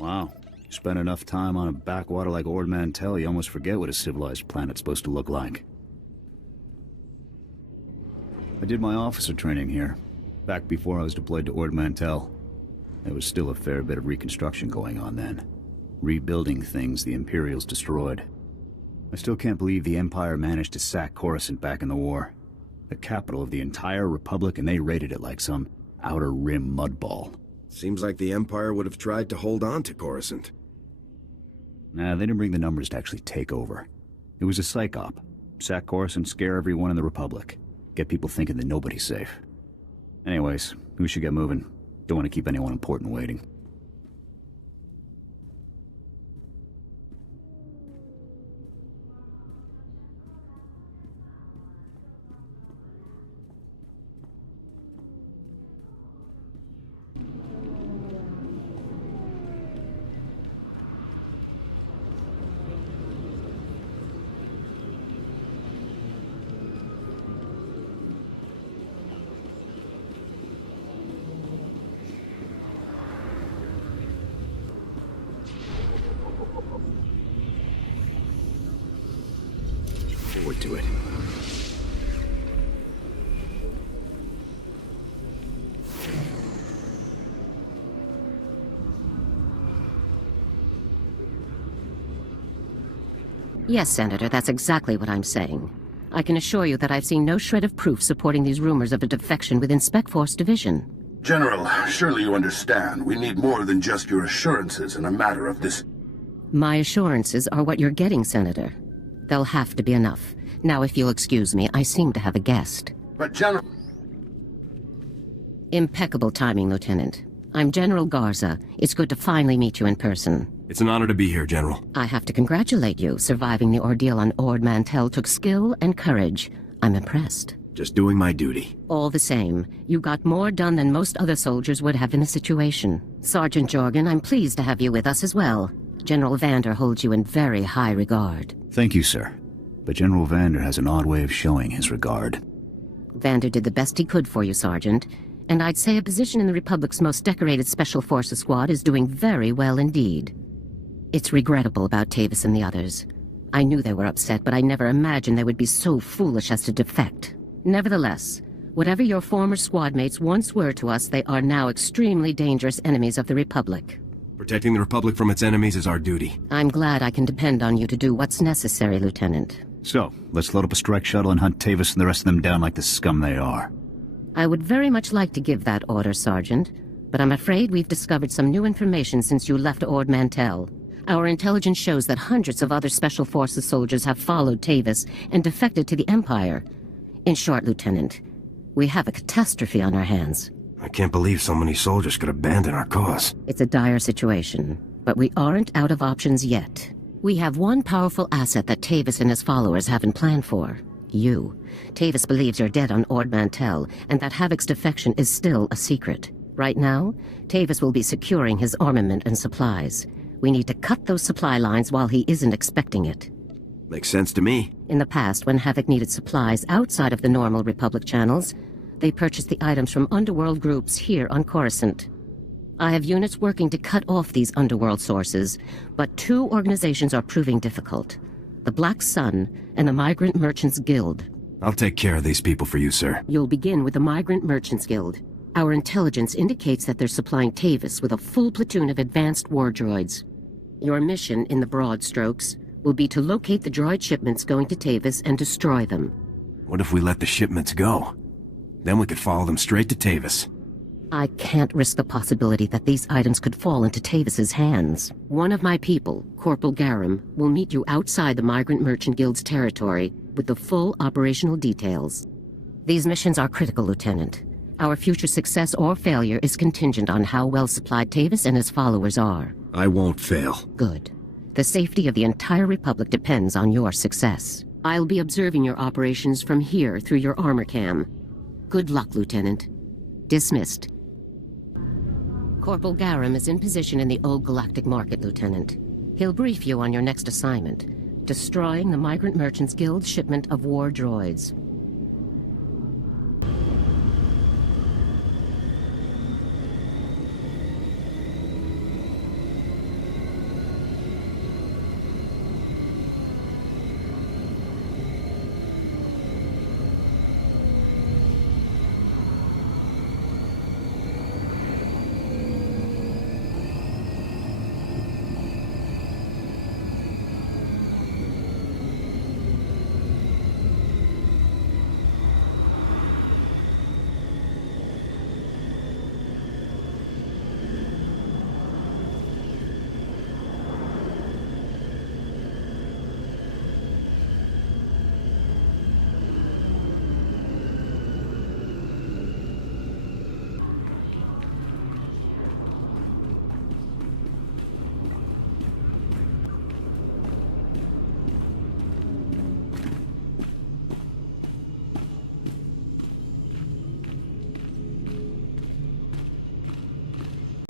Wow. You spend enough time on a backwater like Ord Mantell, you almost forget what a civilized planet's supposed to look like. I did my officer training here, back before I was deployed to Ord Mantell. There was still a fair bit of reconstruction going on then. Rebuilding things the Imperials destroyed. I still can't believe the Empire managed to sack Coruscant back in the war. The capital of the entire Republic, and they raided it like some outer rim mudball. Seems like the Empire would have tried to hold on to Coruscant. Nah, they didn't bring the numbers to actually take over. It was a psych op. Sack Coruscant, scare everyone in the Republic. Get people thinking that nobody's safe. Anyways, we should get moving. Don't want to keep anyone important waiting. Forward to it. Yes, Senator, that's exactly what I'm saying. I can assure you that I've seen no shred of proof supporting these rumors of a defection within Spec Force Division. General, surely you understand. We need more than just your assurances in a matter of this. My assurances are what you're getting, Senator. They'll have to be enough. Now, if you'll excuse me, I seem to have a guest. But General... Impeccable timing, Lieutenant. I'm General Garza. It's good to finally meet you in person. It's an honor to be here, General. I have to congratulate you. Surviving the ordeal on Ord Mantell took skill and courage. I'm impressed. Just doing my duty. All the same, you got more done than most other soldiers would have in the situation. Sergeant Jorgen, I'm pleased to have you with us as well. General Vander holds you in very high regard. Thank you, sir. But General Vander has an odd way of showing his regard. Vander did the best he could for you, Sergeant. And I'd say a position in the Republic's most decorated Special Forces squad is doing very well indeed. It's regrettable about Tavus and the others. I knew they were upset, but I never imagined they would be so foolish as to defect. Nevertheless, whatever your former squad mates once were to us, they are now extremely dangerous enemies of the Republic. Protecting the Republic from its enemies is our duty. I'm glad I can depend on you to do what's necessary, Lieutenant. So, let's load up a strike shuttle and hunt Tavus and the rest of them down like the scum they are. I would very much like to give that order, Sergeant, but I'm afraid we've discovered some new information since you left Ord Mantell. Our intelligence shows that hundreds of other Special Forces soldiers have followed Tavus and defected to the Empire. In short, Lieutenant, we have a catastrophe on our hands. I can't believe so many soldiers could abandon our cause. It's a dire situation, but we aren't out of options yet. We have one powerful asset that Tavus and his followers haven't planned for. You. Tavus believes you're dead on Ord Mantell, and that Havoc's defection is still a secret. Right now, Tavus will be securing his armament and supplies. We need to cut those supply lines while he isn't expecting it. Makes sense to me. In the past, when Havoc needed supplies outside of the normal Republic channels, they purchased the items from underworld groups here on Coruscant. I have units working to cut off these underworld sources, but two organizations are proving difficult. The Black Sun and the Migrant Merchants Guild. I'll take care of these people for you, sir. You'll begin with the Migrant Merchants Guild. Our intelligence indicates that they're supplying Tavus with a full platoon of advanced war droids. Your mission, in the broad strokes, will be to locate the droid shipments going to Tavus and destroy them. What if we let the shipments go? Then we could follow them straight to Tavus. I can't risk the possibility that these items could fall into Tavus's hands. One of my people, Corporal Garum, will meet you outside the Migrant Merchant Guild's territory with the full operational details. These missions are critical, Lieutenant. Our future success or failure is contingent on how well supplied Tavus and his followers are. I won't fail. Good. The safety of the entire Republic depends on your success. I'll be observing your operations from here through your armor cam. Good luck, Lieutenant. Dismissed. Corporal Garum is in position in the Old Galactic Market, Lieutenant. He'll brief you on your next assignment, destroying the Migrant Merchants Guild shipment of war droids.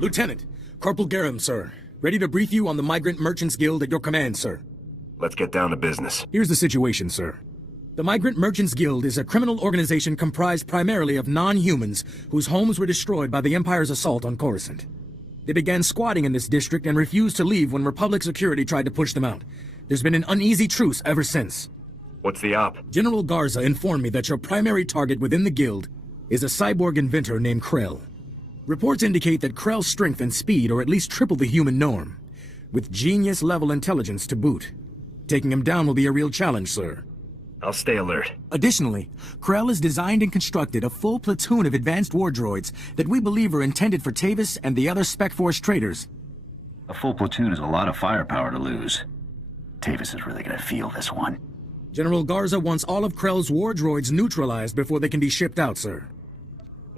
Lieutenant, Corporal Garum, sir. Ready to brief you on the Migrant Merchants Guild at your command, sir. Let's get down to business. Here's the situation, sir. The Migrant Merchants Guild is a criminal organization comprised primarily of non-humans whose homes were destroyed by the Empire's assault on Coruscant. They began squatting in this district and refused to leave when Republic security tried to push them out. There's been an uneasy truce ever since. What's the op? General Garza informed me that your primary target within the guild is a cyborg inventor named Krell. Reports indicate that Krell's strength and speed are at least triple the human norm, with genius-level intelligence to boot. Taking him down will be a real challenge, sir. I'll stay alert. Additionally, Krell has designed and constructed a full platoon of advanced war droids that we believe are intended for Tavus and the other Spec Force traitors. A full platoon is a lot of firepower to lose. Tavus is really gonna feel this one. General Garza wants all of Krell's war droids neutralized before they can be shipped out, sir.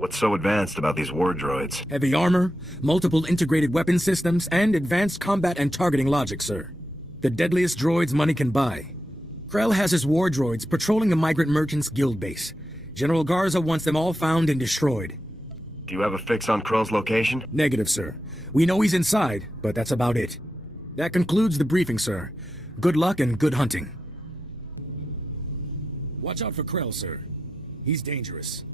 What's so advanced about these war droids? Heavy armor, multiple integrated weapon systems, and advanced combat and targeting logic, sir. The deadliest droids money can buy. Krell has his war droids patrolling the Migrant Merchants Guild base. General Garza wants them all found and destroyed. Do you have a fix on Krell's location? Negative, sir. We know he's inside, but that's about it. That concludes the briefing, sir. Good luck and good hunting. Watch out for Krell, sir. He's dangerous.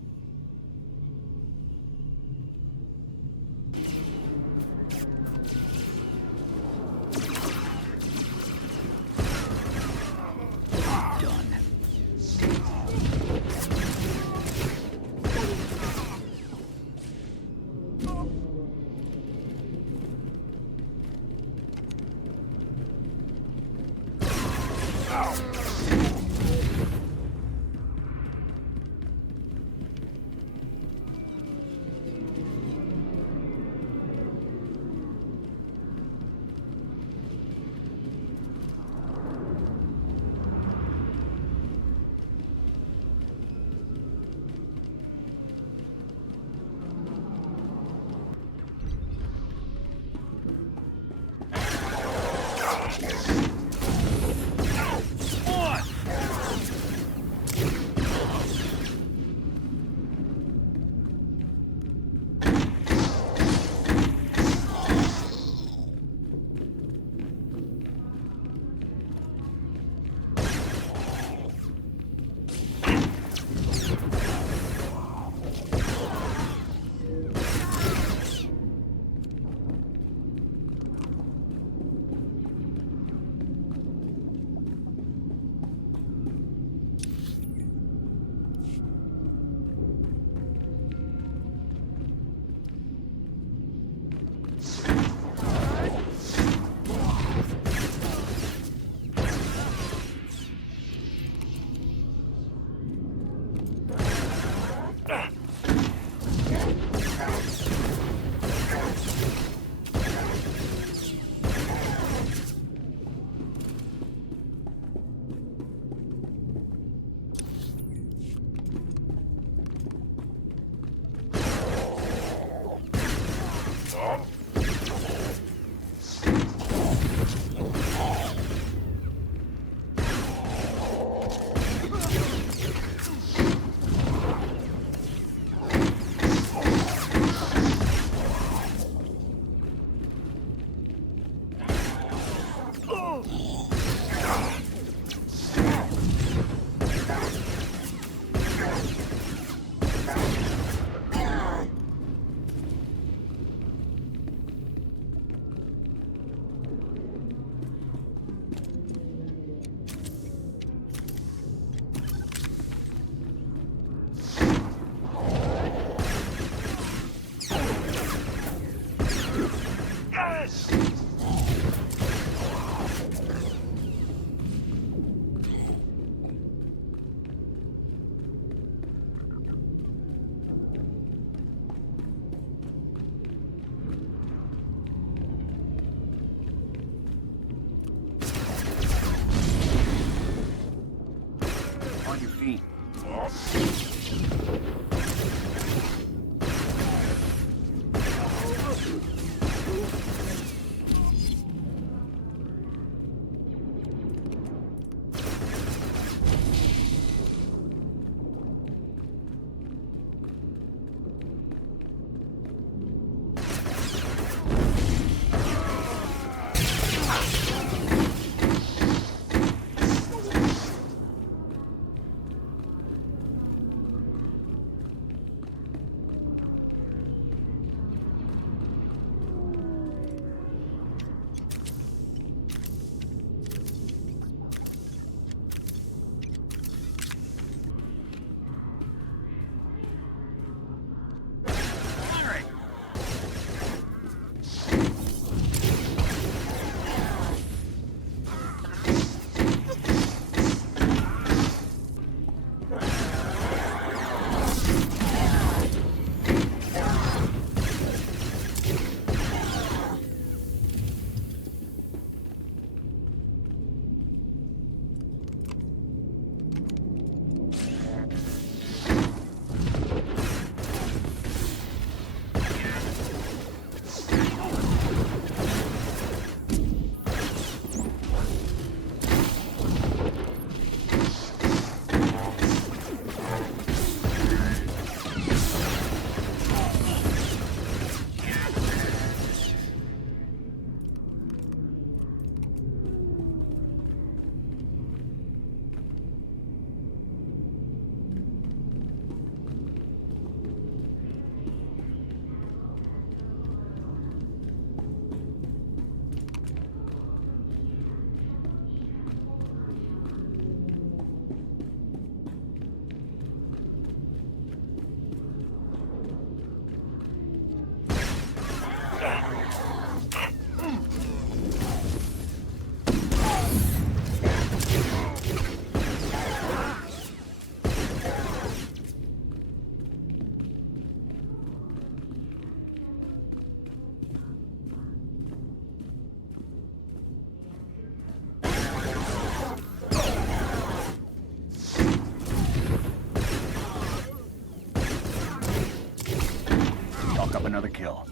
Chalk up another kill.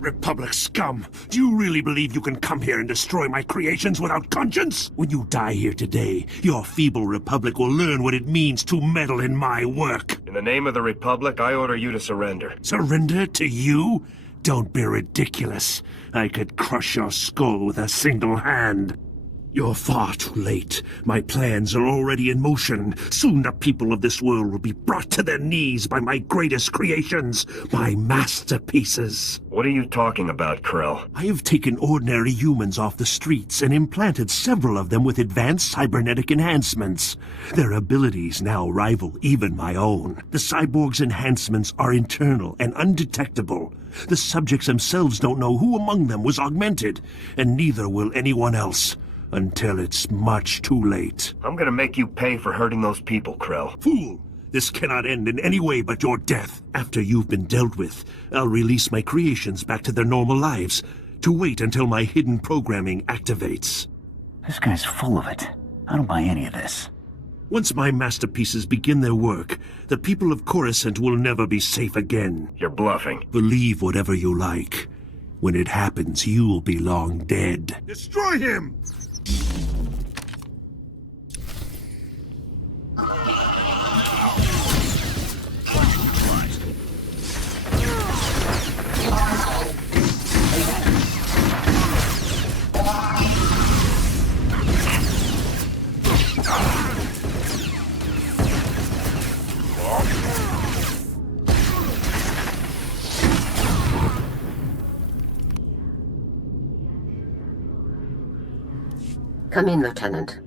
Republic scum! Do you really believe you can come here and destroy my creations without conscience? When you die here today, your feeble Republic will learn what it means to meddle in my work. In the name of the Republic, I order you to surrender. Surrender to you? Don't be ridiculous. I could crush your skull with a single hand. You're far too late. My plans are already in motion. Soon the people of this world will be brought to their knees by my greatest creations, my masterpieces. What are you talking about, Krell? I have taken ordinary humans off the streets and implanted several of them with advanced cybernetic enhancements. Their abilities now rival even my own. The cyborg's enhancements are internal and undetectable. The subjects themselves don't know who among them was augmented, and neither will anyone else. Until it's much too late. I'm gonna make you pay for hurting those people, Krell. Fool! This cannot end in any way but your death. After you've been dealt with, I'll release my creations back to their normal lives, to wait until my hidden programming activates. This guy's full of it. I don't buy any of this. Once my masterpieces begin their work, the people of Coruscant will never be safe again. You're bluffing. Believe whatever you like. When it happens, you'll be long dead. Destroy him! Come in, Lieutenant.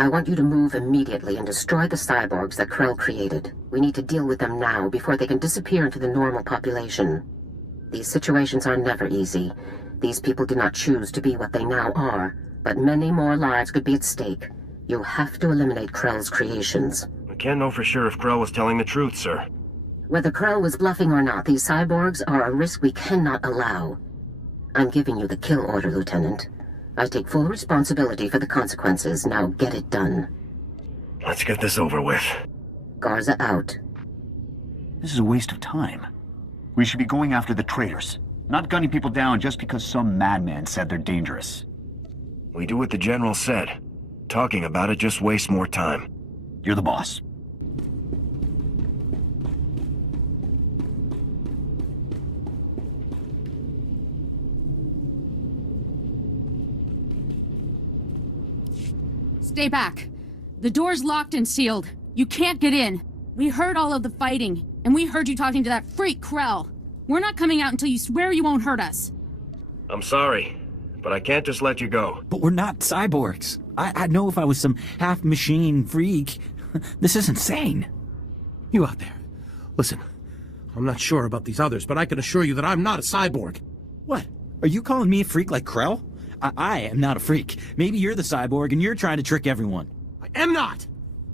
I want you to move immediately and destroy the cyborgs that Krell created. We need to deal with them now before they can disappear into the normal population. These situations are never easy. These people did not choose to be what they now are, but many more lives could be at stake. You have to eliminate Krell's creations. We can't know for sure if Krell was telling the truth, sir. Whether Krell was bluffing or not, these cyborgs are a risk we cannot allow. I'm giving you the kill order, Lieutenant. I take full responsibility for the consequences. Now get it done. Let's get this over with. Garza out. This is a waste of time. We should be going after the traitors, not gunning people down just because some madman said they're dangerous. We do what the General said. Talking about it just wastes more time. You're the boss. Stay back. The door's locked and sealed. You can't get in. We heard all of the fighting, and we heard you talking to that freak Krell. We're not coming out until you swear you won't hurt us. I'm sorry, but I can't just let you go. But we're not cyborgs. I'd know if I was some half-machine freak. This is insane. You out there. Listen, I'm not sure about these others, but I can assure you that I'm not a cyborg. What? Are you calling me a freak like Krell? I am not a freak. Maybe you're the cyborg and you're trying to trick everyone. I am not!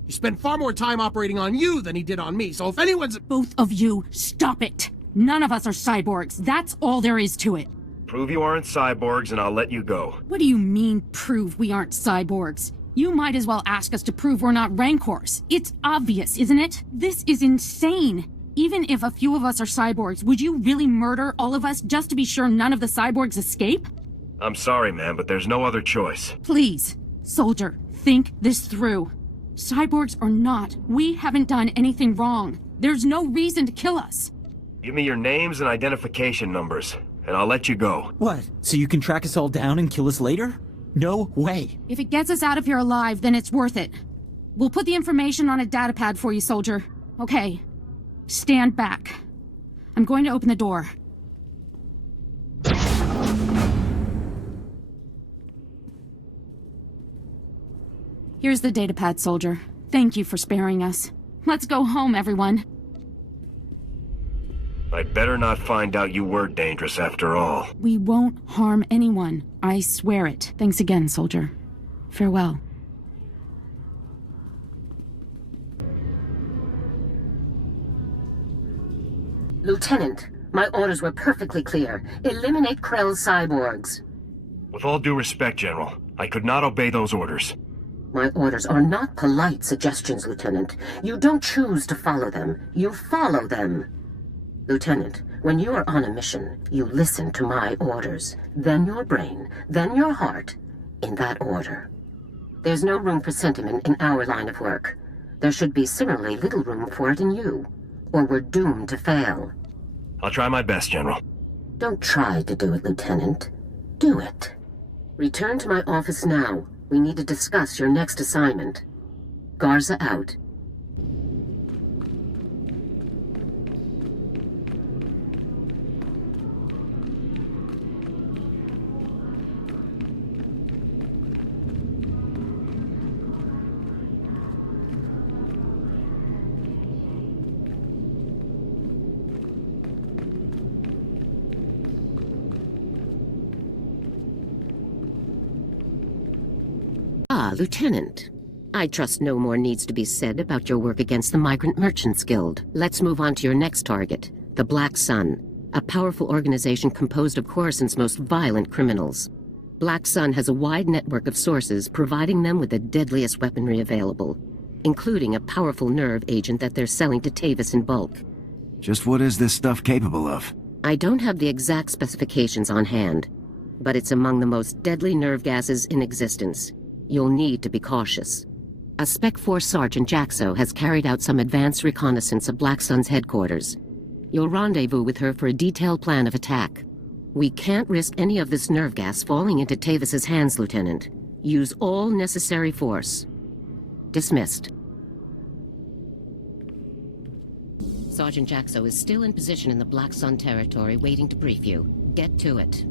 He spent far more time operating on you than he did on me, so if anyone's— Both of you, stop it! None of us are cyborgs. That's all there is to it. Prove you aren't cyborgs and I'll let you go. What do you mean, prove we aren't cyborgs? You might as well ask us to prove we're not Rancors. It's obvious, isn't it? This is insane. Even if a few of us are cyborgs, would you really murder all of us just to be sure none of the cyborgs escape? I'm sorry, man, but there's no other choice. Please, soldier, think this through. Cyborgs or not, we haven't done anything wrong. There's no reason to kill us. Give me your names and identification numbers, and I'll let you go. What? So you can track us all down and kill us later? No way. If it gets us out of here alive, then it's worth it. We'll put the information on a datapad for you, soldier. Okay. Stand back. I'm going to open the door. Here's the datapad, soldier. Thank you for sparing us. Let's go home, everyone. I'd better not find out you were dangerous after all. We won't harm anyone. I swear it. Thanks again, soldier. Farewell. Lieutenant, my orders were perfectly clear. Eliminate Krell's cyborgs. With all due respect, General, I could not obey those orders. My orders are not polite suggestions, Lieutenant. You don't choose to follow them. You follow them. Lieutenant, when you are on a mission, you listen to my orders. Then your brain, then your heart, in that order. There's no room for sentiment in our line of work. There should be similarly little room for it in you, or we're doomed to fail. I'll try my best, General. Don't try to do it, Lieutenant. Do it. Return to my office now. We need to discuss your next assignment. Garza out. Ah, Lieutenant. I trust no more needs to be said about your work against the Migrant Merchants Guild. Let's move on to your next target, the Black Sun, a powerful organization composed of Coruscant's most violent criminals. Black Sun has a wide network of sources providing them with the deadliest weaponry available, including a powerful nerve agent that they're selling to Tavus in bulk. Just what is this stuff capable of? I don't have the exact specifications on hand, but it's among the most deadly nerve gases in existence. You'll need to be cautious. A Spec Force Sergeant Jaxo has carried out some advanced reconnaissance of Black Sun's headquarters. You'll rendezvous with her for a detailed plan of attack. We can't risk any of this nerve gas falling into Tavus's hands, Lieutenant. Use all necessary force. Dismissed. Sergeant Jaxo is still in position in the Black Sun territory, waiting to brief you. Get to it.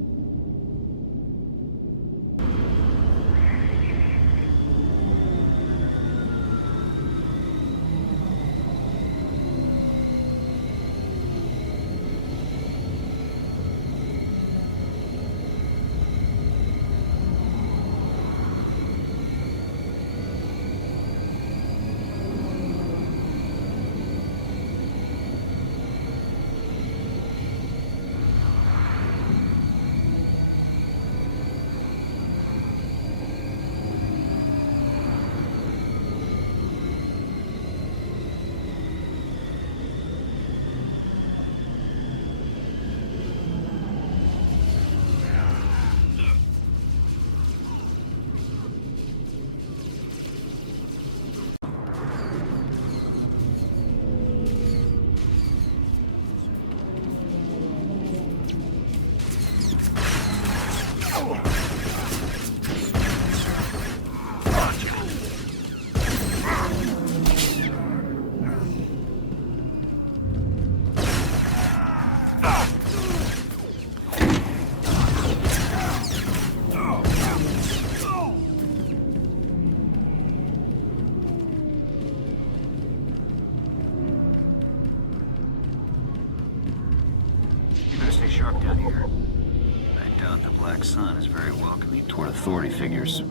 Sharp down here. I doubt the Black Sun is very welcoming toward authority figures.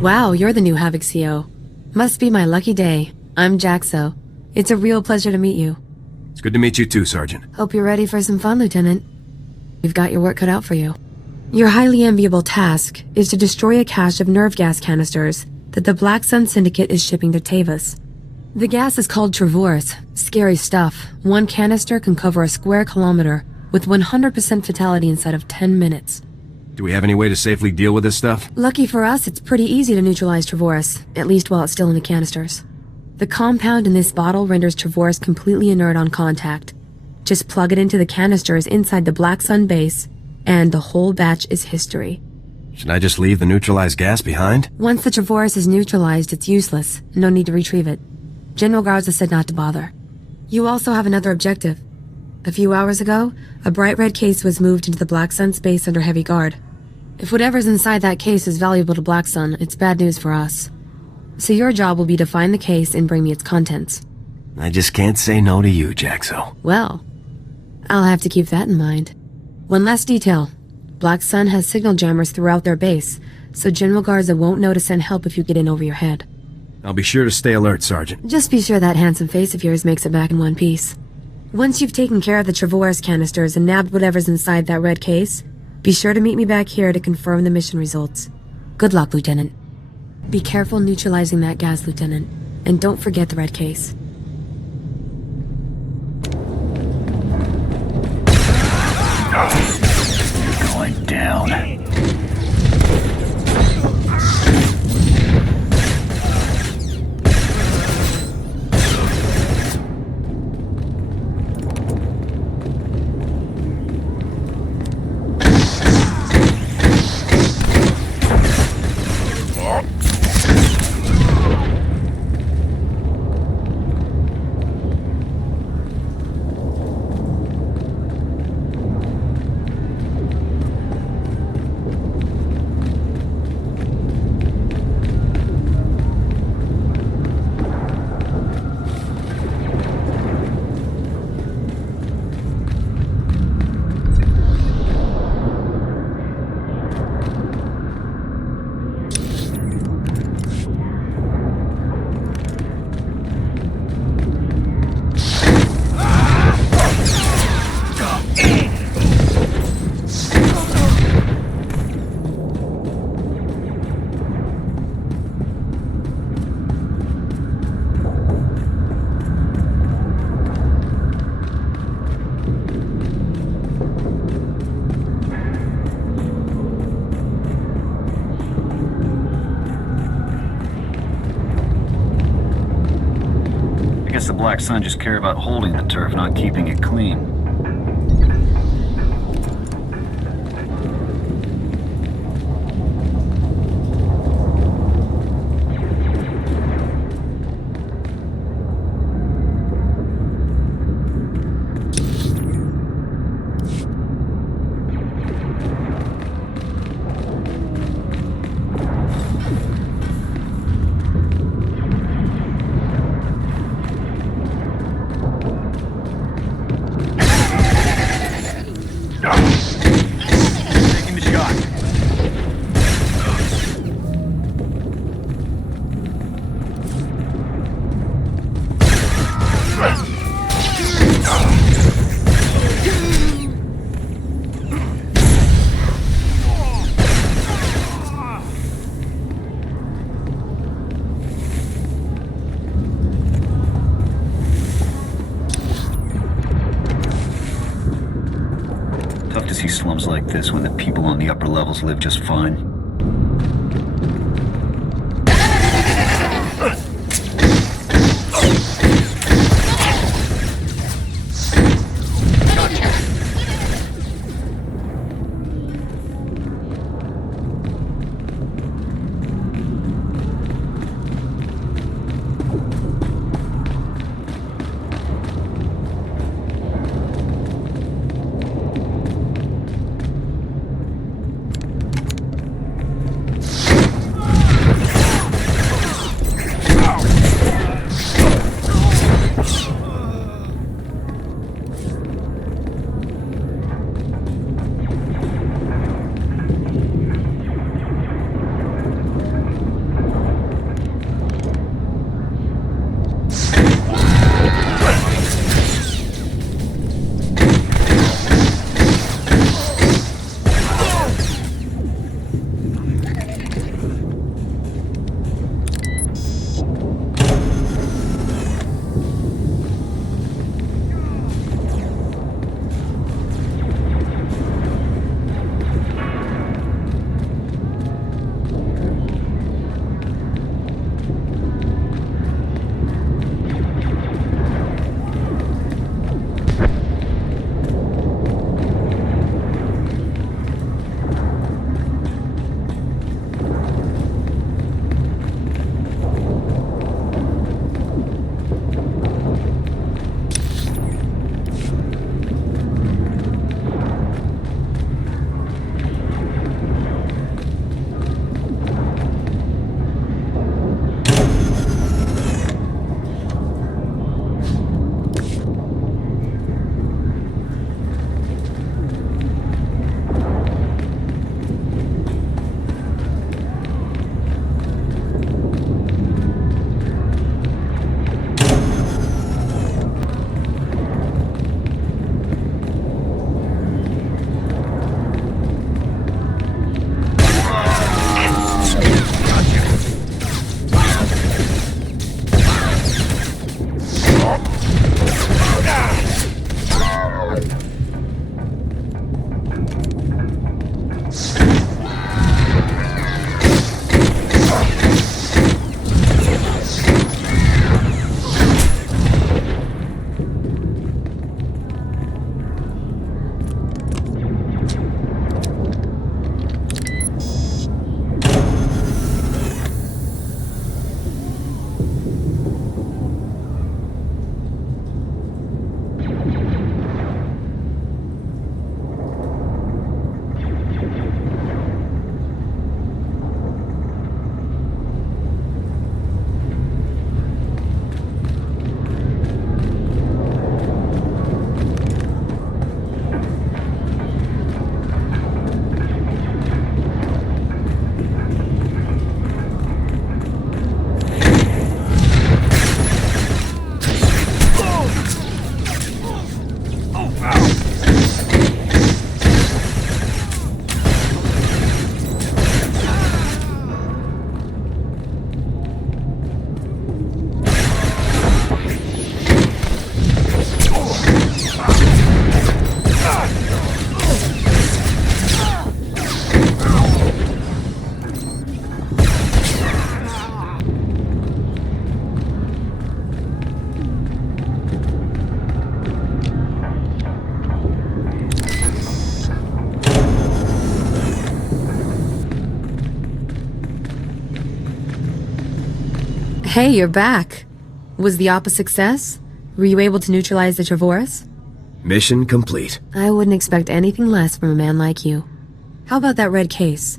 Wow, you're the new Havoc CO. Must be my lucky day. I'm Jaxo. It's a real pleasure to meet you. It's good to meet you too, Sergeant. Hope you're ready for some fun, Lieutenant. You've got your work cut out for you. Your highly enviable task is to destroy a cache of nerve gas canisters that the Black Sun Syndicate is shipping to Tavus. The gas is called Travors. Scary stuff. One canister can cover a square kilometer with 100% fatality inside of 10 minutes. Do we have any way to safely deal with this stuff? Lucky for us, it's pretty easy to neutralize Travors, at least while it's still in the canisters. The compound in this bottle renders Travors completely inert on contact. Just plug it into the canisters inside the Black Sun base, and the whole batch is history. Should I just leave the neutralized gas behind? Once the Travors is neutralized, it's useless. No need to retrieve it. General Garza said not to bother. You also have another objective. A few hours ago, a bright red case was moved into the Black Sun space under heavy guard. If whatever's inside that case is valuable to Black Sun, it's bad news for us. So your job will be to find the case and bring me its contents. I just can't say no to you, Jaxo. Well, I'll have to keep that in mind. One last detail. Black Sun has signal jammers throughout their base, so General Garza won't know to send help if you get in over your head. I'll be sure to stay alert, Sergeant. Just be sure that handsome face of yours makes it back in one piece. Once you've taken care of the Travors canisters and nabbed whatever's inside that red case, be sure to meet me back here to confirm the mission results. Good luck, Lieutenant. Be careful neutralizing that gas, Lieutenant. And don't forget the red case. You're going down. The Black Sun just care about holding the turf, not keeping it clean. Tough to see slums like this when the people on the upper levels live just fine. Hey, you're back. Was the op a success? Were you able to neutralize the Travorus? Mission complete. I wouldn't expect anything less from a man like you. How about that red case?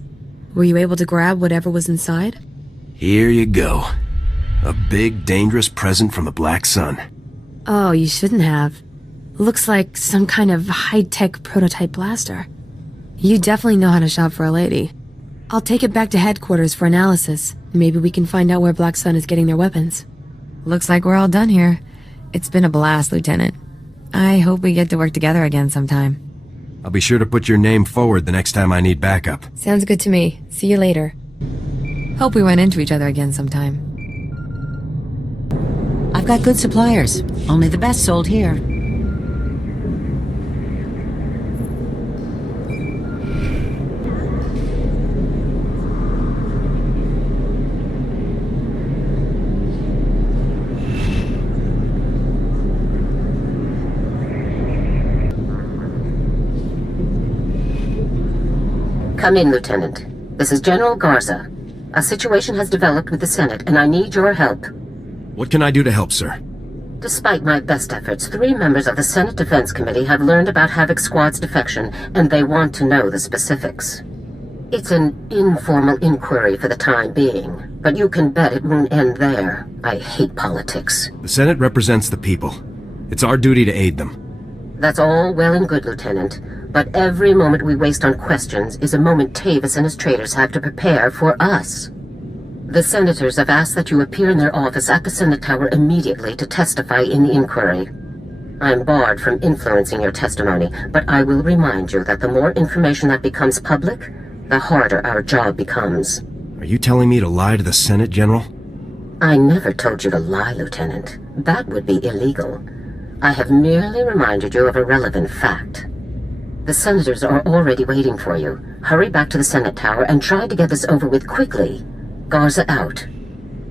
Were you able to grab whatever was inside? Here you go. A big, dangerous present from the Black Sun. Oh, you shouldn't have. Looks like some kind of high-tech prototype blaster. You definitely know how to shop for a lady. I'll take it back to headquarters for analysis. Maybe we can find out where Black Sun is getting their weapons. Looks like we're all done here. It's been a blast, Lieutenant. I hope we get to work together again sometime. I'll be sure to put your name forward the next time I need backup. Sounds good to me. See you later. Hope we run into each other again sometime. I've got good suppliers. Only the best sold here. Come in, Lieutenant. This is General Garza. A situation has developed with the Senate, and I need your help. What can I do to help, sir? Despite my best efforts, 3 members of the Senate Defense Committee have learned about Havoc Squad's defection, and they want to know the specifics. It's an informal inquiry for the time being, but you can bet it won't end there. I hate politics. The Senate represents the people. It's our duty to aid them. That's all well and good, Lieutenant. But every moment we waste on questions is a moment Tavus and his traitors have to prepare for us. The senators have asked that you appear in their office at the Senate Tower immediately to testify in the inquiry. I'm barred from influencing your testimony, but I will remind you that the more information that becomes public, the harder our job becomes. Are you telling me to lie to the Senate, General? I never told you to lie, Lieutenant. That would be illegal. I have merely reminded you of a relevant fact. The senators are already waiting for you. Hurry back to the Senate Tower and try to get this over with quickly. Garza out.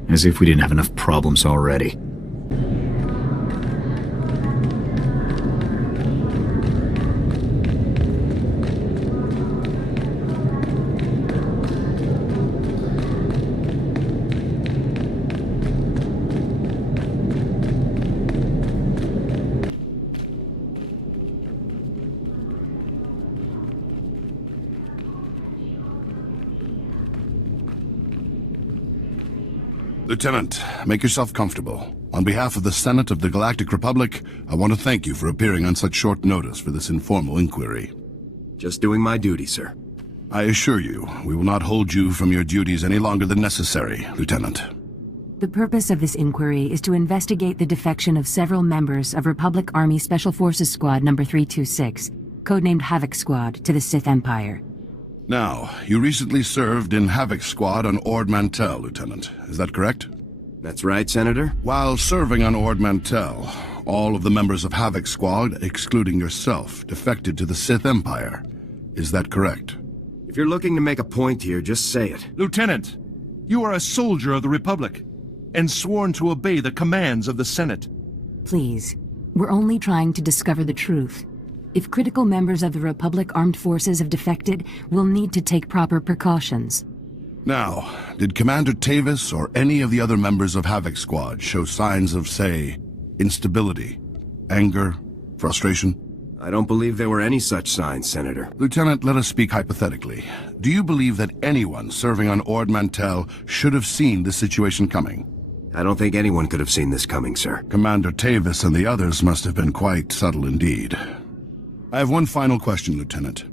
As if we didn't have enough problems already. Lieutenant, make yourself comfortable. On behalf of the Senate of the Galactic Republic, I want to thank you for appearing on such short notice for this informal inquiry. Just doing my duty, sir. I assure you, we will not hold you from your duties any longer than necessary, Lieutenant. The purpose of this inquiry is to investigate the defection of several members of Republic Army Special Forces Squad No. 326, codenamed Havoc Squad, to the Sith Empire. Now, you recently served in Havoc Squad on Ord Mantell, Lieutenant. Is that correct? That's right, Senator. While serving on Ord Mantell, all of the members of Havoc Squad, excluding yourself, defected to the Sith Empire. Is that correct? If you're looking to make a point here, just say it. Lieutenant, you are a soldier of the Republic, and sworn to obey the commands of the Senate. Please, we're only trying to discover the truth. If critical members of the Republic Armed Forces have defected, we'll need to take proper precautions. Now, did Commander Tavus or any of the other members of Havoc Squad show signs of, say, instability, anger, frustration? I don't believe there were any such signs, Senator. Lieutenant, let us speak hypothetically. Do you believe that anyone serving on Ord Mantell should have seen this situation coming? I don't think anyone could have seen this coming, sir. Commander Tavus and the others must have been quite subtle indeed. I have one final question, Lieutenant.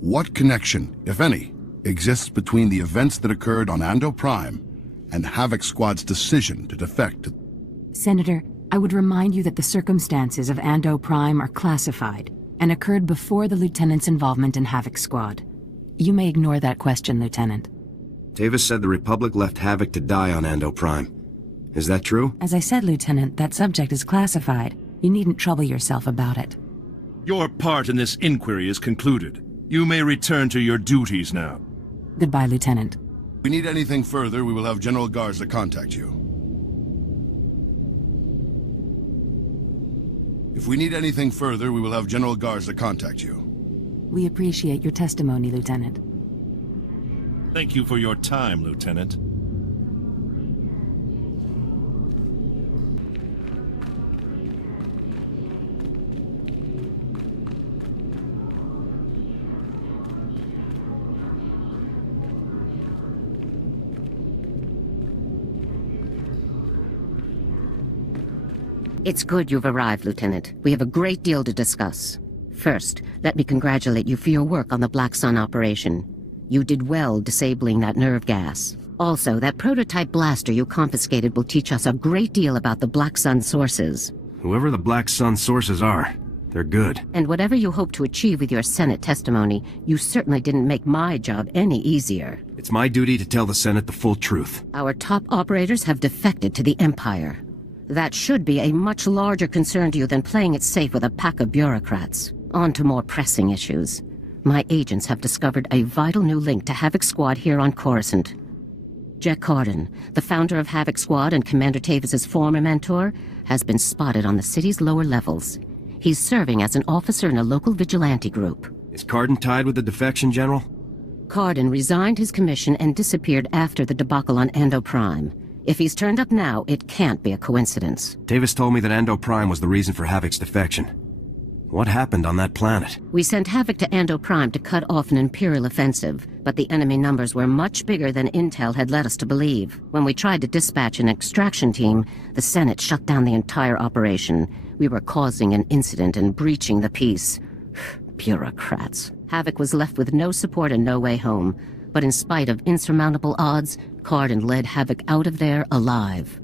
What connection, if any, exists between the events that occurred on Ando Prime and Havoc Squad's decision to defect? Senator, I would remind you that the circumstances of Ando Prime are classified and occurred before the Lieutenant's involvement in Havoc Squad. You may ignore that question, Lieutenant. Tavus said the Republic left Havoc to die on Ando Prime. Is that true? As I said, Lieutenant, that subject is classified. You needn't trouble yourself about it. Your part in this inquiry is concluded. You may return to your duties now. Goodbye, Lieutenant. If we need anything further, we will have General Garza contact you. If we need anything further, we will have General Garza contact you. We appreciate your testimony, Lieutenant. Thank you for your time, Lieutenant. It's good you've arrived, Lieutenant. We have a great deal to discuss. First, let me congratulate you for your work on the Black Sun operation. You did well disabling that nerve gas. Also, that prototype blaster you confiscated will teach us a great deal about the Black Sun sources. Whoever the Black Sun sources are, they're good. And whatever you hope to achieve with your Senate testimony, you certainly didn't make my job any easier. It's my duty to tell the Senate the full truth. Our top operators have defected to the Empire. That should be a much larger concern to you than playing it safe with a pack of bureaucrats. On to more pressing issues. My agents have discovered a vital new link to Havoc Squad here on Coruscant. Jek Karden, the founder of Havoc Squad and Commander Tavus' former mentor, has been spotted on the city's lower levels. He's serving as an officer in a local vigilante group. Is Karden tied with the defection, General? Karden resigned his commission and disappeared after the debacle on Ando Prime. If he's turned up now, it can't be a coincidence. Tavus told me that Ando Prime was the reason for Havoc's defection. What happened on that planet? We sent Havoc to Ando Prime to cut off an Imperial offensive, but the enemy numbers were much bigger than intel had led us to believe. When we tried to dispatch an extraction team, the Senate shut down the entire operation. We were causing an incident and breaching the peace. Bureaucrats. Havoc was left with no support and no way home. But in spite of insurmountable odds, Karden led Havoc out of there alive.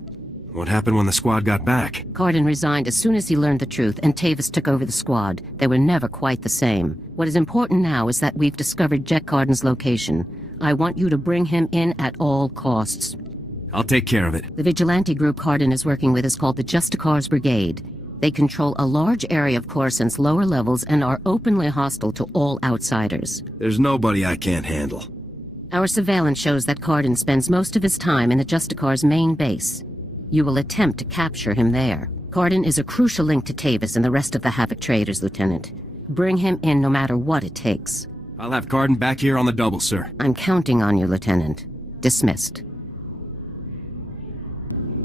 What happened when the squad got back? Karden resigned as soon as he learned the truth, and Tavus took over the squad. They were never quite the same. What is important now is that we've discovered Jek Karden's location. I want you to bring him in at all costs. I'll take care of it. The vigilante group Karden is working with is called the Justicars Brigade. They control a large area of Coruscant's lower levels and are openly hostile to all outsiders. There's nobody I can't handle. Our surveillance shows that Karden spends most of his time in the Justicars' main base. You will attempt to capture him there. Karden is a crucial link to Tavus and the rest of the Havoc traders, Lieutenant. Bring him in no matter what it takes. I'll have Karden back here on the double, sir. I'm counting on you, Lieutenant. Dismissed.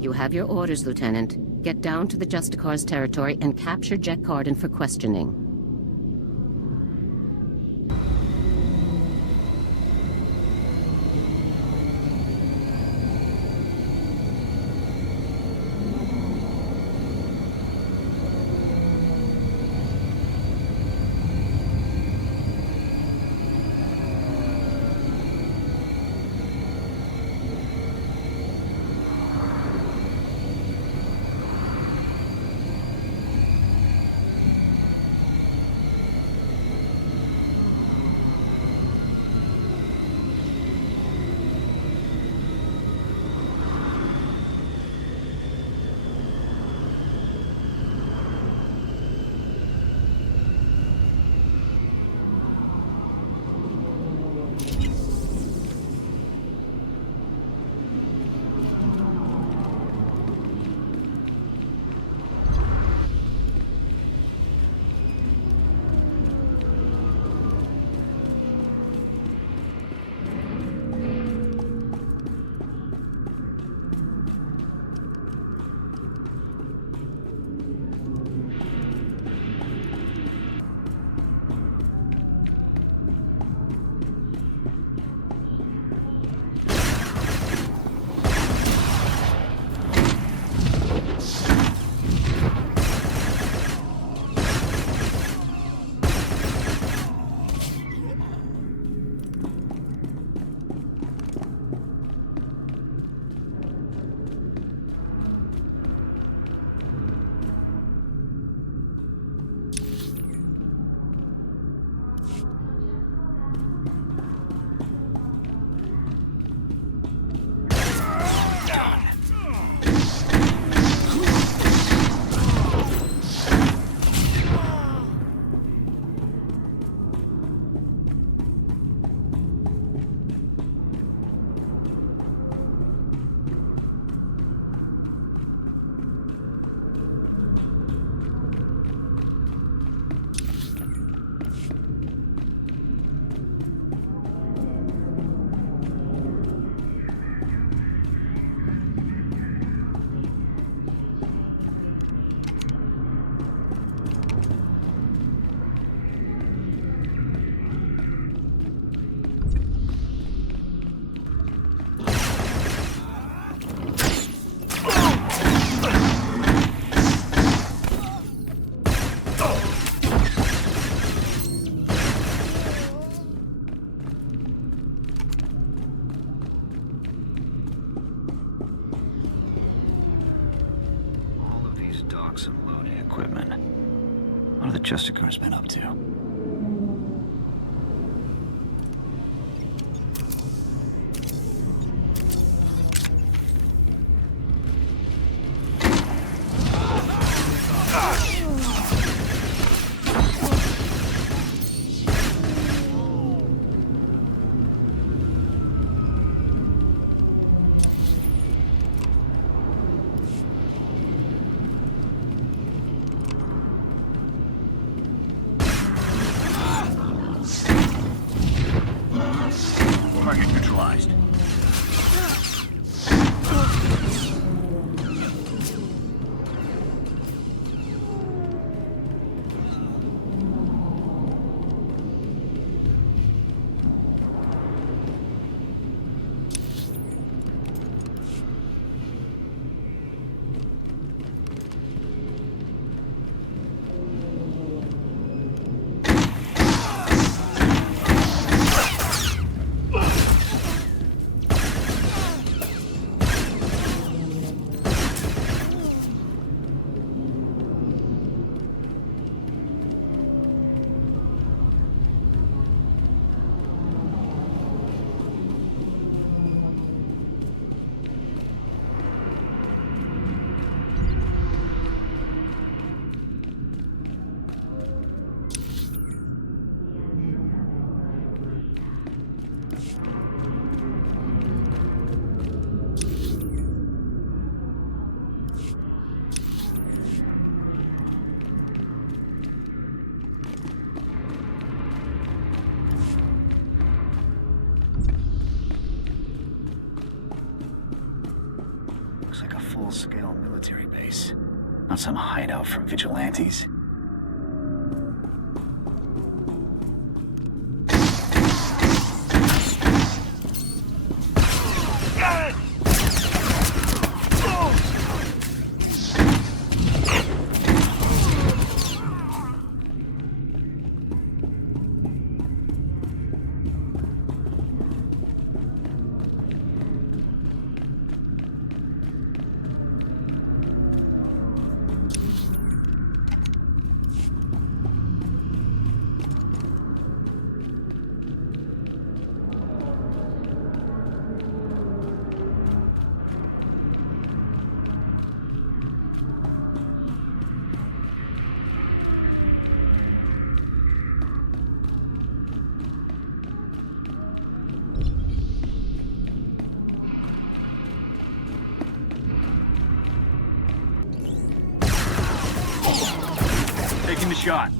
You have your orders, Lieutenant. Get down to the Justicars' territory and capture Jek Karden for questioning. What have the Justicars been up to? Target neutralized. Looks like a full-scale military base. Not some hideout for vigilantes. Taking the shot.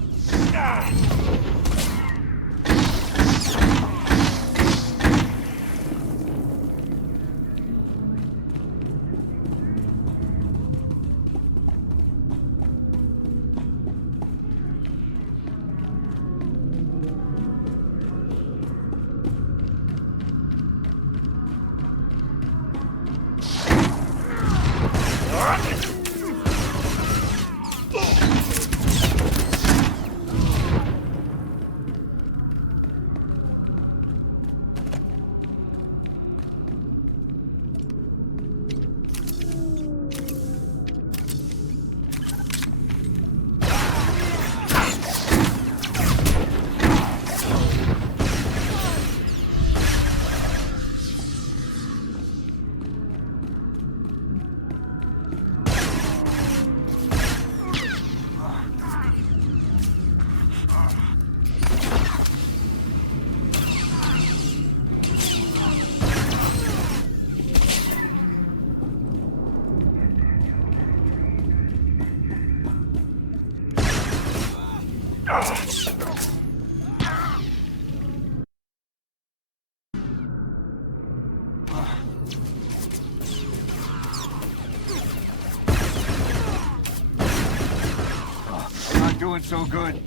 Not doing so good.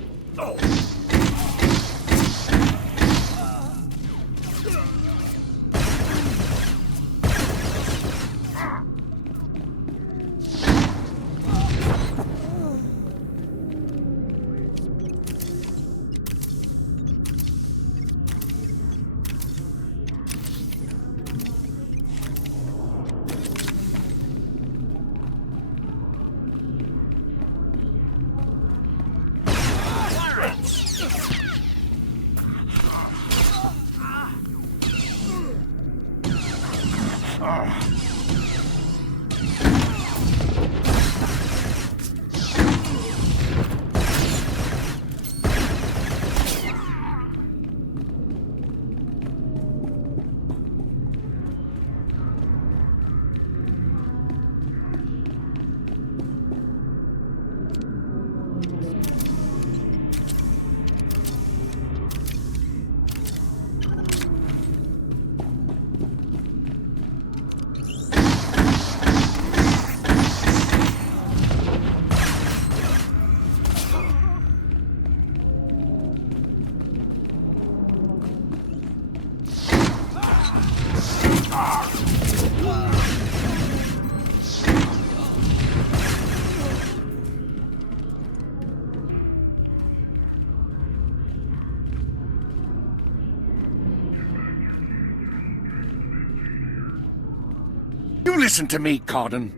You listen to me, Karden.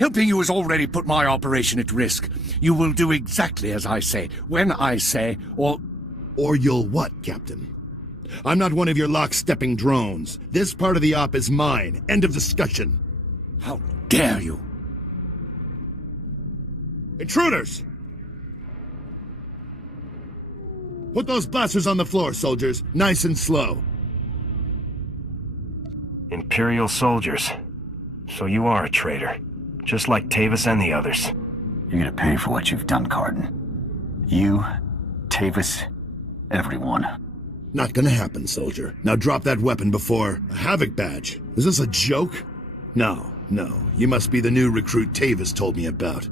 Helping you has already put my operation at risk. You will do exactly as I say, when I say, or you'll what, Captain? I'm not one of your lock-stepping drones. This part of the op is mine. End of discussion. How dare you? Intruders! Put those blasters on the floor, soldiers. Nice and slow. Imperial soldiers. So you are a traitor. Just like Tavus and the others. You're gonna pay for what you've done, Karden. You, Tavus, everyone. Not gonna happen, soldier. Now drop that weapon before... A Havoc badge? Is this a joke? No. You must be the new recruit Tavus told me about.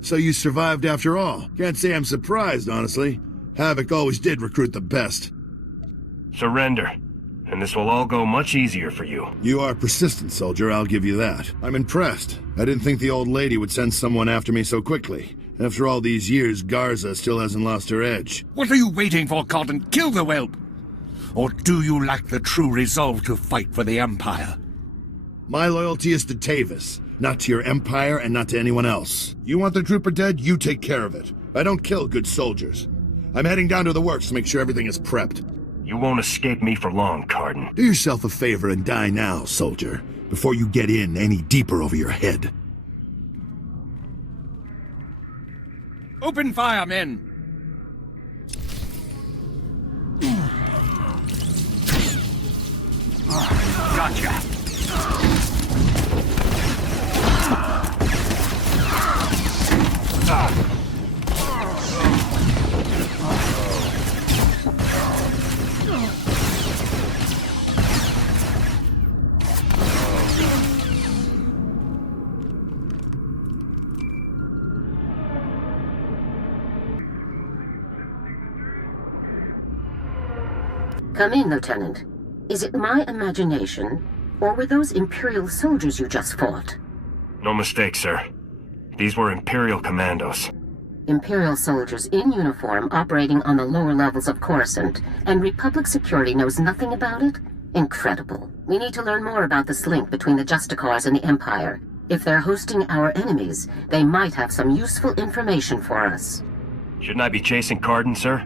So you survived after all. Can't say I'm surprised, honestly. Havoc always did recruit the best. Surrender. And this will all go much easier for you. You are persistent, soldier, I'll give you that. I'm impressed. I didn't think the old lady would send someone after me so quickly. After all these years, Garza still hasn't lost her edge. What are you waiting for, Karden? Kill the whelp! Or do you lack the true resolve to fight for the Empire? My loyalty is to Tavus, not to your Empire and not to anyone else. You want the trooper dead? You take care of it. I don't kill good soldiers. I'm heading down to the works to make sure everything is prepped. You won't escape me for long, Karden. Do yourself a favor and die now, soldier, before you get in any deeper over your head. Open fire, men! Gotcha! Come in, Lieutenant. Is it my imagination, or were those Imperial soldiers you just fought? No mistake, sir. These were Imperial commandos. Imperial soldiers in uniform operating on the lower levels of Coruscant, and Republic security knows nothing about it? Incredible. We need to learn more about this link between the Justicars and the Empire. If they're hosting our enemies, they might have some useful information for us. Shouldn't I be chasing Karden, sir?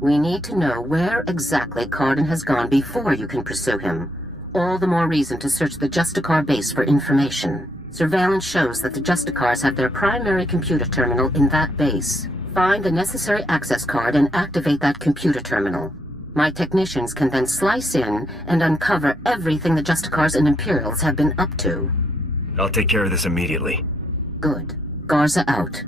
We need to know where exactly Karden has gone before you can pursue him. All the more reason to search the Justicar base for information. Surveillance shows that the Justicars have their primary computer terminal in that base. Find the necessary access card and activate that computer terminal. My technicians can then slice in and uncover everything the Justicars and Imperials have been up to. I'll take care of this immediately. Good. Garza out.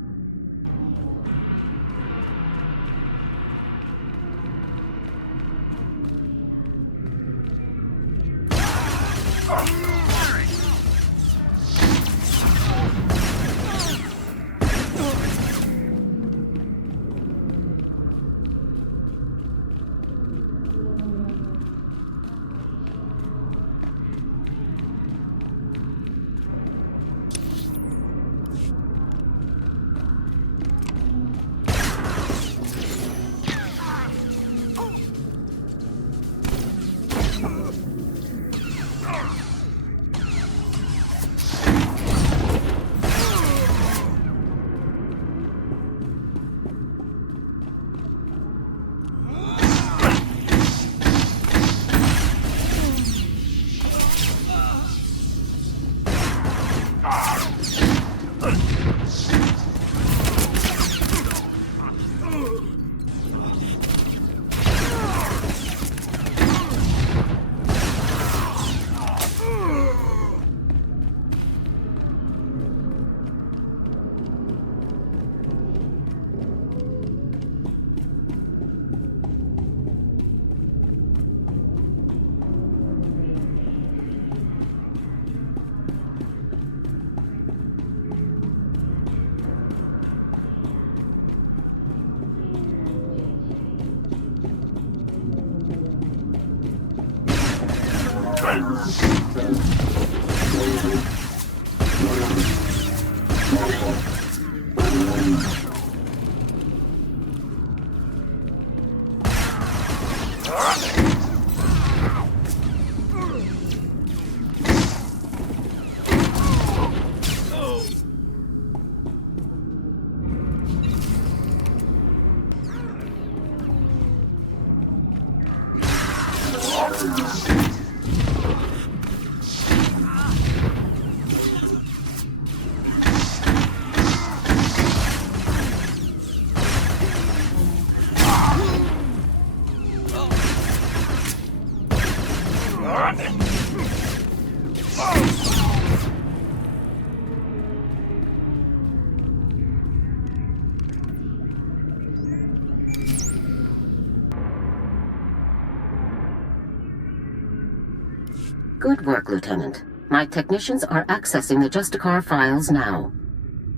Good work, Lieutenant. My technicians are accessing the Justicar files now.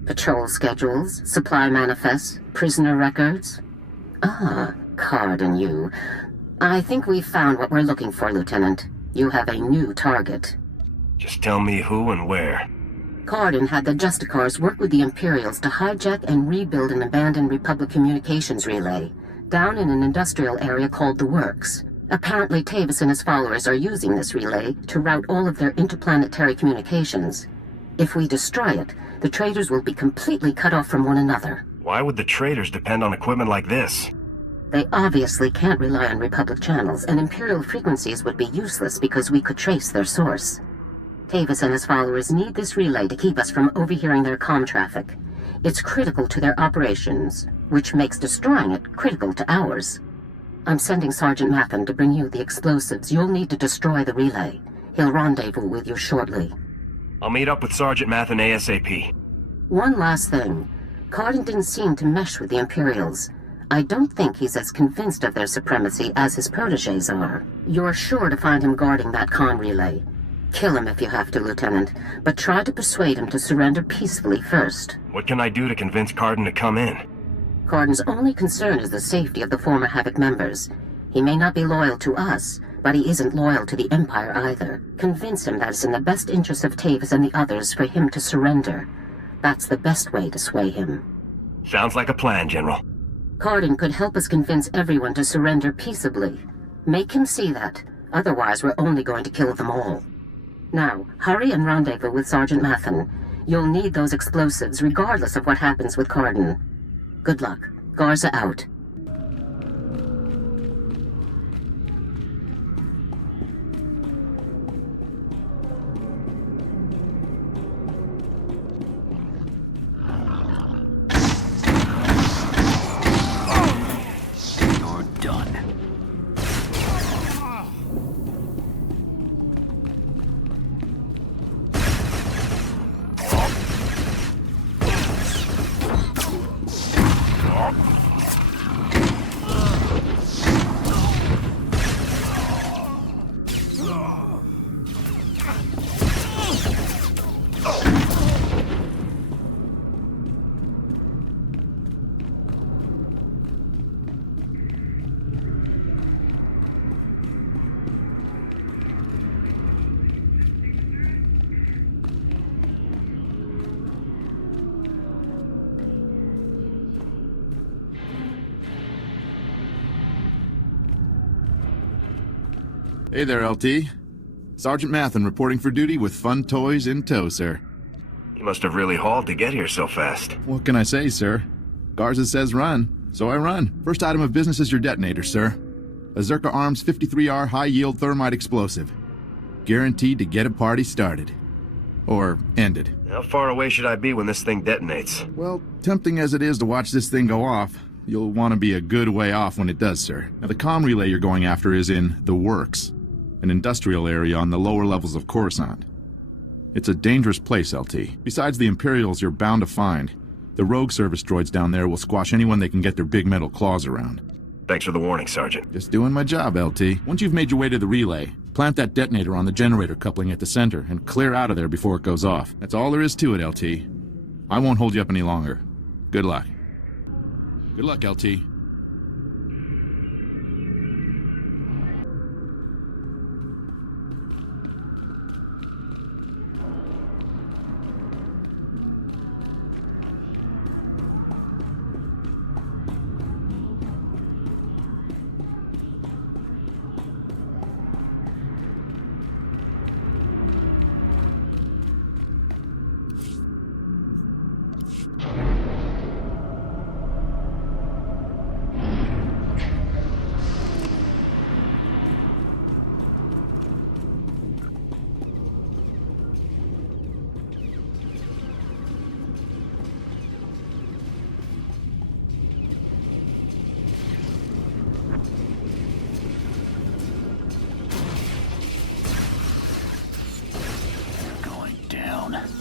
Patrol schedules, supply manifests, prisoner records. Ah, Karden, you. I think we've found what we're looking for, Lieutenant. You have a new target. Just tell me who and where. Karden had the Justicars work with the Imperials to hijack and rebuild an abandoned Republic communications relay down in an industrial area called the Works. Apparently, Tavus and his followers are using this relay to route all of their interplanetary communications. If we destroy it, the traitors will be completely cut off from one another. Why would the traitors depend on equipment like this? They obviously can't rely on Republic channels, and Imperial frequencies would be useless because we could trace their source. Tavus and his followers need this relay to keep us from overhearing their comm traffic. It's critical to their operations, which makes destroying it critical to ours. I'm sending Sergeant Mathen to bring you the explosives you'll need to destroy the relay. He'll rendezvous with you shortly. I'll meet up with Sergeant Mathen ASAP. One last thing. Karden didn't seem to mesh with the Imperials. I don't think he's as convinced of their supremacy as his protégés are. You're sure to find him guarding that comm relay. Kill him if you have to, Lieutenant, but try to persuade him to surrender peacefully first. What can I do to convince Karden to come in? Karden's only concern is the safety of the former Havoc members. He may not be loyal to us, but he isn't loyal to the Empire either. Convince him that it's in the best interest of Tavus and the others for him to surrender. That's the best way to sway him. Sounds like a plan, General. Karden could help us convince everyone to surrender peaceably. Make him see that. Otherwise, we're only going to kill them all. Now, hurry and rendezvous with Sergeant Mathen. You'll need those explosives regardless of what happens with Karden. Good luck. Garza out. You're done. Hey there, LT. Sergeant Mathen reporting for duty with fun toys in tow, sir. You must have really hauled to get here so fast. What can I say, sir? Garza says run, so I run. First item of business is your detonator, sir. A Zerka Arms 53R high-yield thermite explosive. Guaranteed to get a party started. Or ended. How far away should I be when this thing detonates? Well, tempting as it is to watch this thing go off, you'll want to be a good way off when it does, sir. Now, the comm relay you're going after is in the Works, an industrial area on the lower levels of Coruscant. It's a dangerous place, LT. Besides the Imperials you're bound to find, the rogue service droids down there will squash anyone they can get their big metal claws around. Thanks for the warning, Sergeant. Just doing my job, LT. Once you've made your way to the relay, plant that detonator on the generator coupling at the center and clear out of there before it goes off. That's all there is to it, LT. I won't hold you up any longer. Good luck. Good luck, LT. down.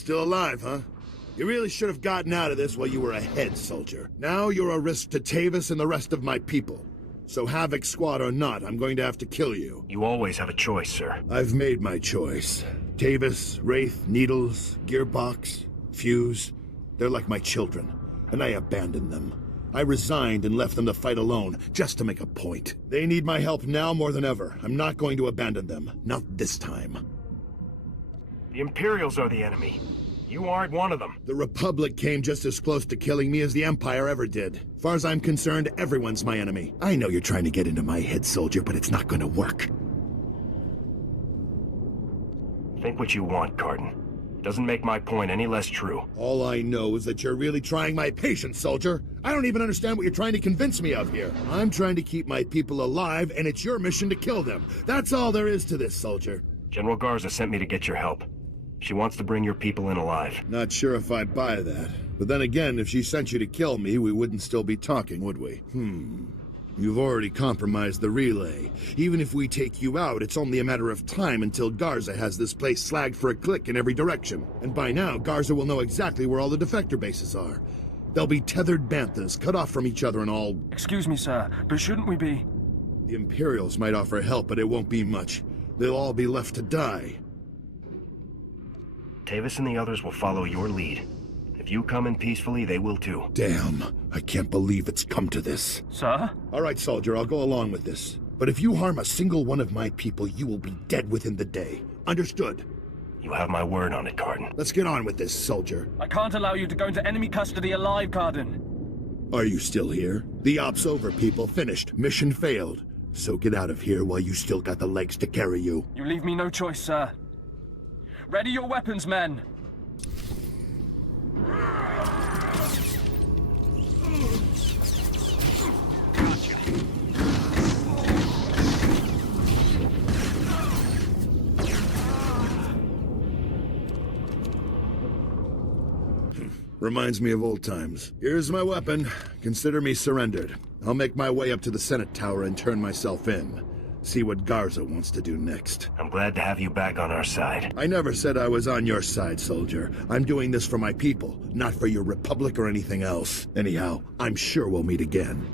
Still alive, huh? You really should have gotten out of this while you were ahead, soldier. Now you're a risk to Tavus and the rest of my people. So Havoc Squad or not, I'm going to have to kill you. You always have a choice, sir. I've made my choice. Tavus, Wraith, Needles, Gearbox, Fuse, they're like my children, and I abandoned them. I resigned and left them to fight alone, just to make a point. They need my help now more than ever. I'm not going to abandon them. Not this time. The Imperials are the enemy. You aren't one of them. The Republic came just as close to killing me as the Empire ever did. Far as I'm concerned, everyone's my enemy. I know you're trying to get into my head, soldier, but it's not gonna work. Think what you want, Karden. Doesn't make my point any less true. All I know is that you're really trying my patience, soldier. I don't even understand what you're trying to convince me of here. I'm trying to keep my people alive, and it's your mission to kill them. That's all there is to this, soldier. General Garza sent me to get your help. She wants to bring your people in alive. Not sure if I buy that. But then again, if she sent you to kill me, we wouldn't still be talking, would we? You've already compromised the relay. Even if we take you out, it's only a matter of time until Garza has this place slagged for a click in every direction. And by now, Garza will know exactly where all the defector bases are. They'll be tethered banthas, cut off from each other and all... Excuse me, sir, but shouldn't we be... The Imperials might offer help, but it won't be much. They'll all be left to die. Tavus and the others will follow your lead. If you come in peacefully, they will too. Damn, I can't believe it's come to this. Sir? All right, soldier, I'll go along with this. But if you harm a single one of my people, you will be dead within the day. Understood? You have my word on it, Karden. Let's get on with this, soldier. I can't allow you to go into enemy custody alive, Karden. Are you still here? The op's over, people. Finished. Mission failed. So get out of here while you still got the legs to carry you. You leave me no choice, sir. Ready your weapons, men! Reminds me of old times. Here's my weapon. Consider me surrendered. I'll make my way up to the Senate Tower and turn myself in. See what Garza wants to do next. I'm glad to have you back on our side. I never said I was on your side, soldier. I'm doing this for my people, not for your Republic or anything else. Anyhow, I'm sure we'll meet again.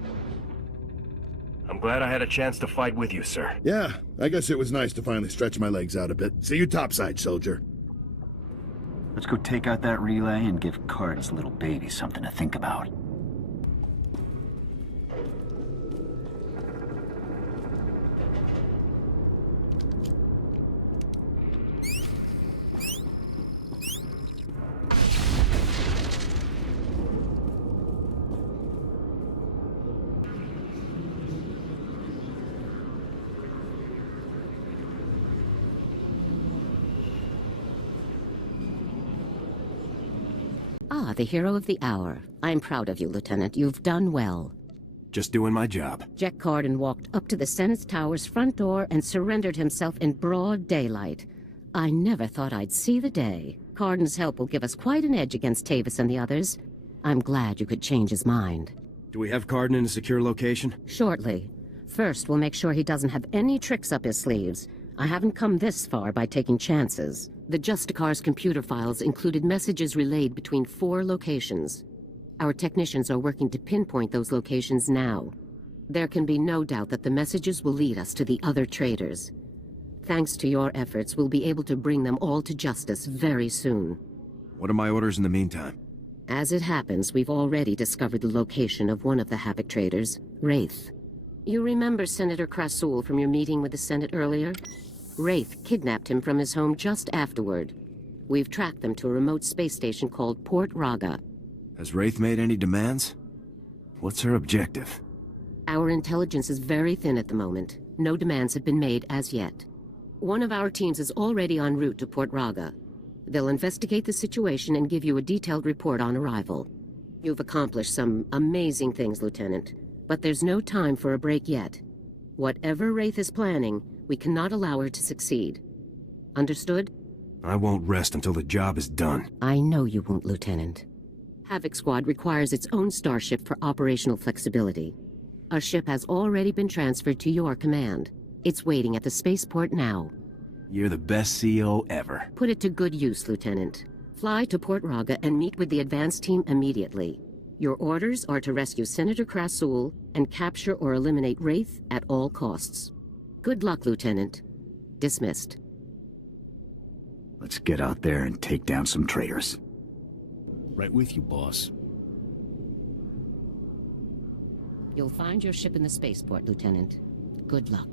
I'm glad I had a chance to fight with you, sir. Yeah, I guess it was nice to finally stretch my legs out a bit. See you topside, soldier. Let's go take out that relay and give Karden's little baby something to think about. Ah, the hero of the hour. I'm proud of you, Lieutenant. You've done well. Just doing my job. Jek Karden walked up to the Senate Tower's front door and surrendered himself in broad daylight. I never thought I'd see the day. Karden's help will give us quite an edge against Tavus and the others. I'm glad you could change his mind. Do we have Karden in a secure location? Shortly. First, we'll make sure he doesn't have any tricks up his sleeves. I haven't come this far by taking chances. The Justicar's computer files included messages relayed between 4 locations. Our technicians are working to pinpoint those locations now. There can be no doubt that the messages will lead us to the other traitors. Thanks to your efforts, we'll be able to bring them all to justice very soon. What are my orders in the meantime? As it happens, we've already discovered the location of one of the Havoc traitors, Wraith. You remember Senator Krasul from your meeting with the Senate earlier? Wraith kidnapped him from his home just afterward. We've tracked them to a remote space station called Port Raga. Has Wraith made any demands? What's her objective? Our intelligence is very thin at the moment. No demands have been made as yet. One of our teams is already en route to Port Raga. They'll investigate the situation and give you a detailed report on arrival. You've accomplished some amazing things, Lieutenant, but there's no time for a break yet. Whatever Wraith is planning, we cannot allow her to succeed. Understood? I won't rest until the job is done. I know you won't, Lieutenant. Havoc Squad requires its own starship for operational flexibility. A ship has already been transferred to your command. It's waiting at the spaceport now. You're the best CEO ever. Put it to good use, Lieutenant. Fly to Port Raga and meet with the advance team immediately. Your orders are to rescue Senator Krasul and capture or eliminate Wraith at all costs. Good luck, Lieutenant. Dismissed. Let's get out there and take down some traitors. Right with you, boss. You'll find your ship in the spaceport, Lieutenant. Good luck.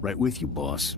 Right with you, boss.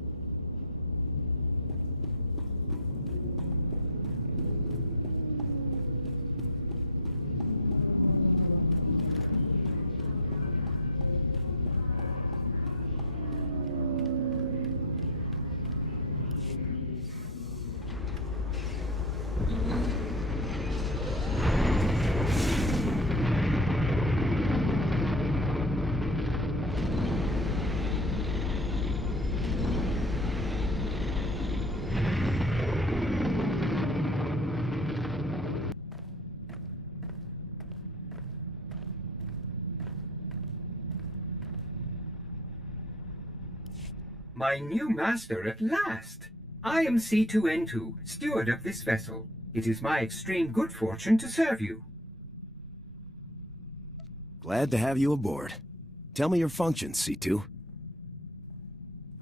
My new master at last! I am C2N2, steward of this vessel. It is my extreme good fortune to serve you. Glad to have you aboard. Tell me your functions, C2.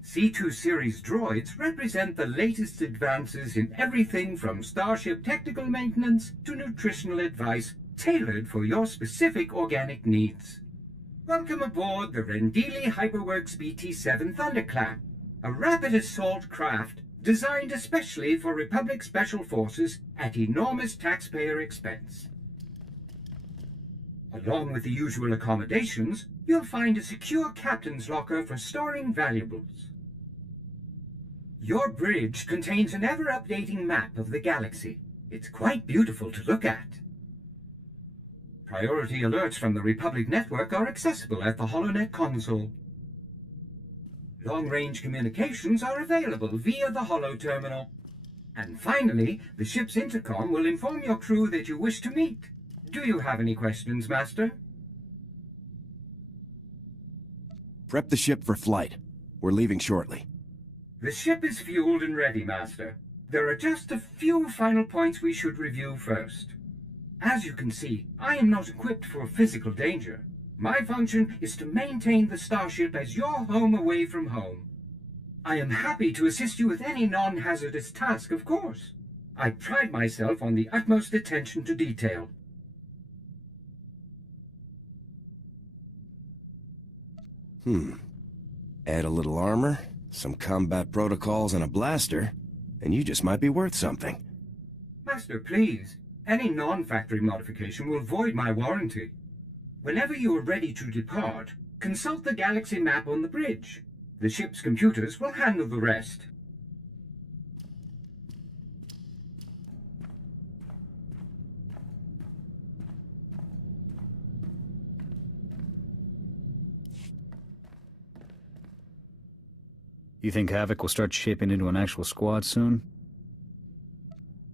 C2 series droids represent the latest advances in everything from starship technical maintenance to nutritional advice tailored for your specific organic needs. Welcome aboard the Rendili Hyperworks BT-7 Thunderclap, a rapid assault craft designed especially for Republic Special Forces at enormous taxpayer expense. Along with the usual accommodations, you'll find a secure captain's locker for storing valuables. Your bridge contains an ever-updating map of the galaxy. It's quite beautiful to look at. Priority alerts from the Republic network are accessible at the HoloNet console. Long-range communications are available via the Holo Terminal. And finally, the ship's intercom will inform your crew that you wish to meet. Do you have any questions, Master? Prep the ship for flight. We're leaving shortly. The ship is fueled and ready, Master. There are just a few final points we should review first. As you can see, I am not equipped for physical danger. My function is to maintain the starship as your home away from home. I am happy to assist you with any non-hazardous task, of course. I pride myself on the utmost attention to detail. Add a little armor, some combat protocols, and a blaster, and you just might be worth something. Master, please. Any non-factory modification will void my warranty. Whenever you are ready to depart, consult the galaxy map on the bridge. The ship's computers will handle the rest. You think Havoc will start shaping into an actual squad soon?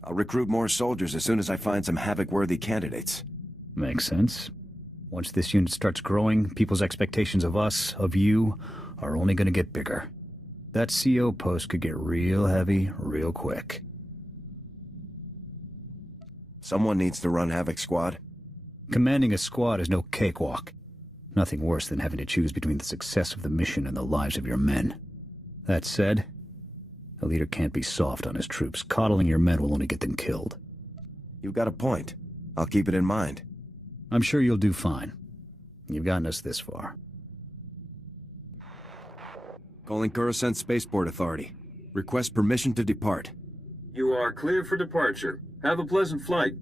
I'll recruit more soldiers as soon as I find some Havoc-worthy candidates. Makes sense. Once this unit starts growing, people's expectations of us, of you, are only going to get bigger. That CO post could get real heavy, real quick. Someone needs to run Havoc Squad. Commanding a squad is no cakewalk. Nothing worse than having to choose between the success of the mission and the lives of your men. That said, a leader can't be soft on his troops. Coddling your men will only get them killed. You've got a point. I'll keep it in mind. I'm sure you'll do fine. You've gotten us this far. Calling Coruscant Spaceport Authority. Request permission to depart. You are clear for departure. Have a pleasant flight.